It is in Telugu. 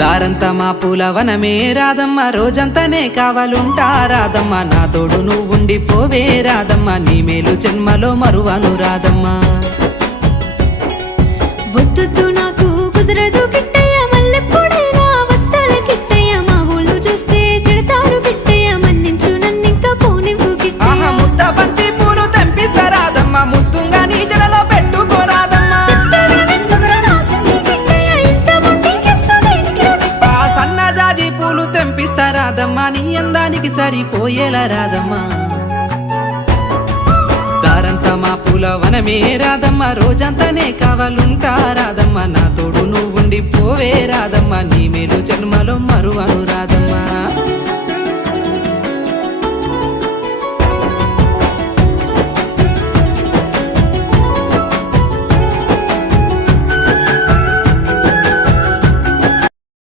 దారంతా మా పూలవనమే రాదమ్మ, రోజంతానే కావాలుంటా రాదమ్మ, నా తోడు నువ్వుండి పోవే రాదమ్మ, నీ మేలు జన్మలో మరువను రాదమ్మ. వద్దు నాకు కుదరదు కిట్టయ్య, మల్లెప్పుడైనా వస్తాల కిట్టయ్య, మా ఊళ్ళు చూస్తే తిడతారు కిట్టయ్య, మన్నించు నన్నింకా పోనివ్వు కిట్టయ్య. ముద్ద బంతి పూలు తెంపిస్తా రాదమ్మ, ముద్దుంగా నీ జడలో పెట్టుకోరాదమ్మ. సన్నజాజి పూలు తెంపిస్తా రాదమ్మ, నీ అందానికి సరిపోయేలా రాదమ్మ. దారంతా మా పూలవనమే రాదమ్మ, రోజంతానే కావాలుంటా రాదమ్మ, నా తోడు నువ్వుండి పోవే రాదమ్మ, నీ మేలు జన్మలో మరువను రాదమ్మ.